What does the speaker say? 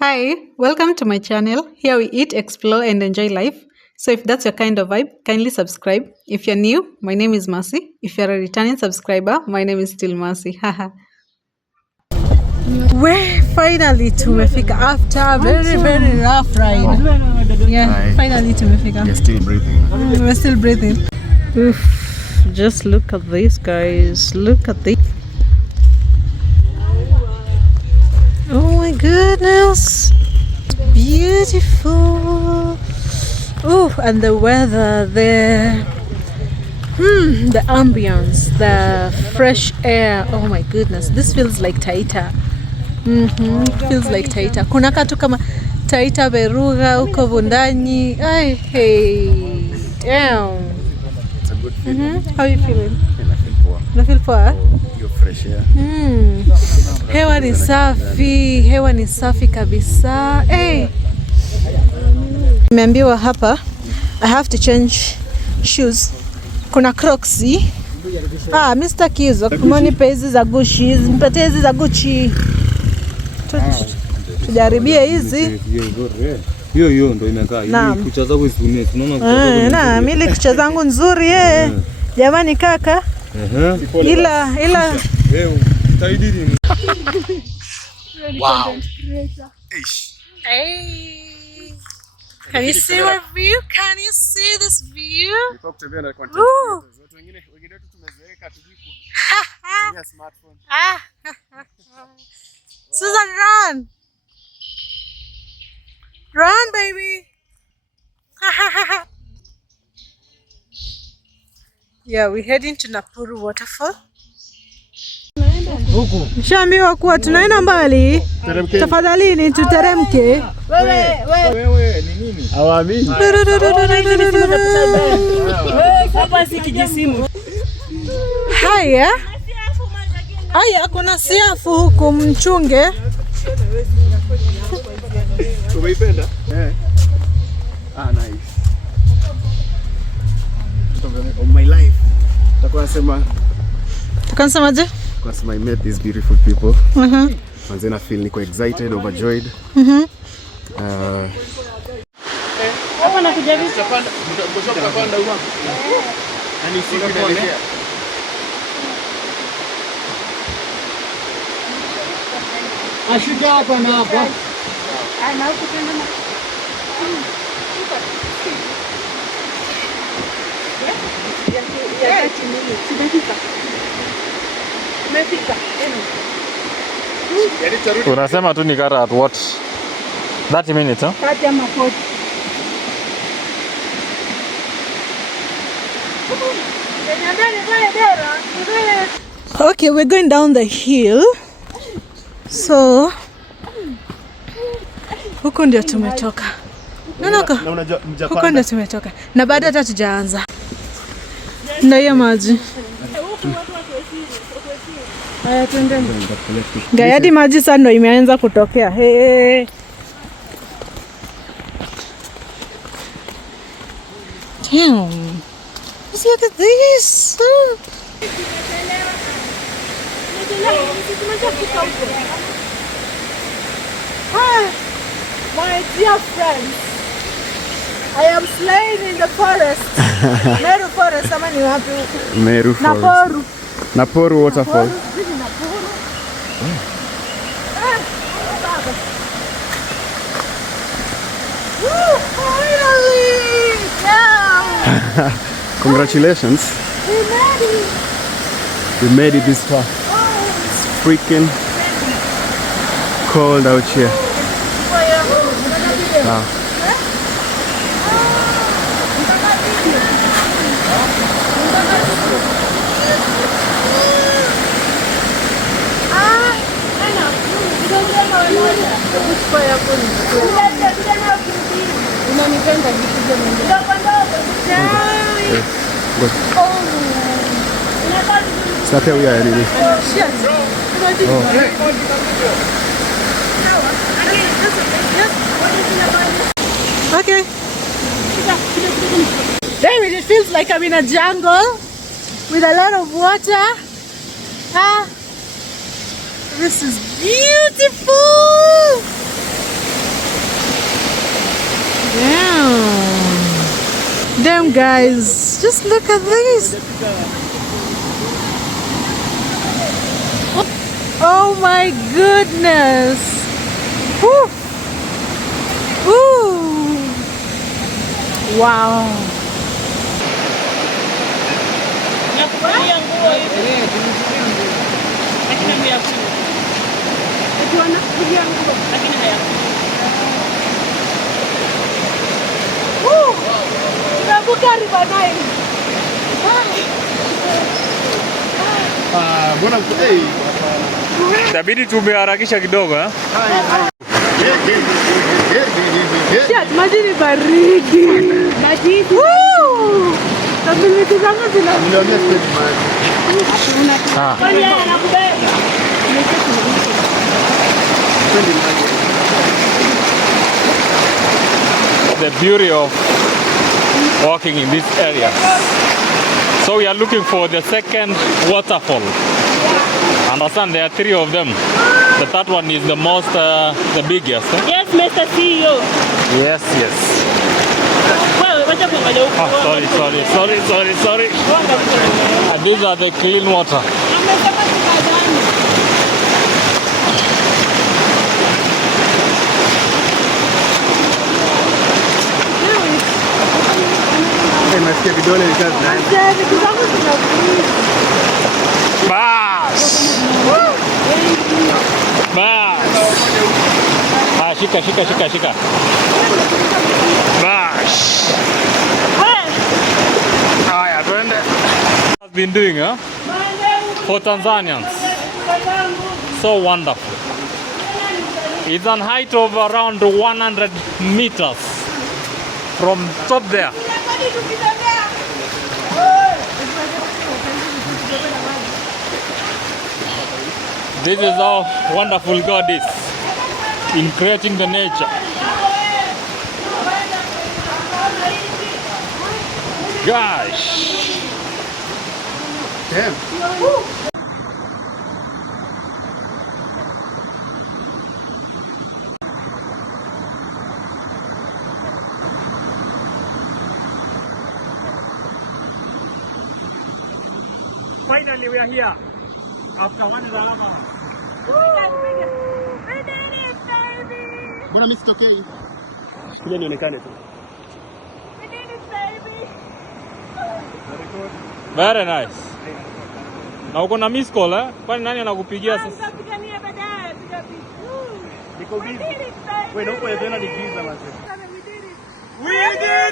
Hi, welcome to my channel. Here we eat, explore, and enjoy life. So if that's your kind of vibe, kindly subscribe. If you're new, my name is Mercy. If you're a returning subscriber, my name is still Mercy. Haha. We finally tumefika after a very rough ride. Yeah, finally tumefika. You're still breathing. We're still breathing. Oof, just look at this, guys. Look at this. Oh my goodness, beautiful. Oh, and the weather, the ambience, the fresh air. Oh my goodness, this feels like Taita. Feels like Taita. Kuna katu kama Taita Beruga uko Vundani. Ay, hey, damn. It's a good feeling. How are you feeling? I feel poor. You feel poor? You're fresh air. Hewa ni safi kabisa. Hey. Nimeambiwa hapa I have to change shoes. Kuna Crocs. Mimi sitaki hizo. Nipe hizi za Gucci. Nipatie hizi za Gucci. Tujaribie hizi. Hiyo ndio inakaa. Kucha zangu zisunie. Unaona mimi kucha zangu nzuri Jamani kaka. Ila Wow. Hey. Can you see my view? Can you see this view? Susan, run! Run, baby! Yeah, we're heading to Napuru Waterfall. Nishaambiwa kuwa tunaenda mbali. Tafadhalini tuteremke. Wewe ni nini? Hawaamini. Hapa si kijisimu. Haya, kuna siafu huku, mchunge. Umeipenda? Nice. Of my life. Tukasemaje? Because I met these beautiful people. And then I feel niko excited, overjoyed. Hapa na kujaribu. Ashuka hapa na hapa. Na huko tena na. Unasema tu ni kara at what? 30 minutes, huh? 30 ama 40. Okay, we're going down the hill. So huko ndio tumetoka. Huko ndio tumetoka. Na baada hata tujaanza. Ndio hiyo maji. Gayadi maji sana ndio imeanza kutokea. Hey. Damn. Just look at this. Hi, my dear friends. I am slaying in the forest. Meru forest, ama ni wapi huko? Meru forest. Napuru Waterfall. Finally! Yeah. Congratulations. We made it this far. It's freaking cold out here. Wow. Snapia we are nini? Okay. David, it feels like I'm in a jungle with a lot of water. This is beautiful. guys. Just look at this. Oh my goodness. Woo. Woo. Wow. Itabidi tumeharakisha kidogo eh? Maji ni baridi. Maji. Woo! Tabili zangu zina. The beauty of walking in this area. So we are looking for the second waterfall. Understand there are 3 of them. The third one is the most, the biggest. Eh? Yes, Mr. CEO. Yes, yes. Sorry. These are the clean water. Shika. Bash. I've been doing for Tanzanians. So wonderful. It's an height of around 100 meters from top there. This is how wonderful God is in creating the nature. Gosh. Damn. Finally we are here after 1 hour. Mbona mimi sitokei? Kuja nionekane tu. Very nice. Na uko na miss call eh? Kwani nani anakupigia sasa? Tutapigania baadaye, tunapiga. Niko busy. Wewe uko tena ni giza basi. We did it!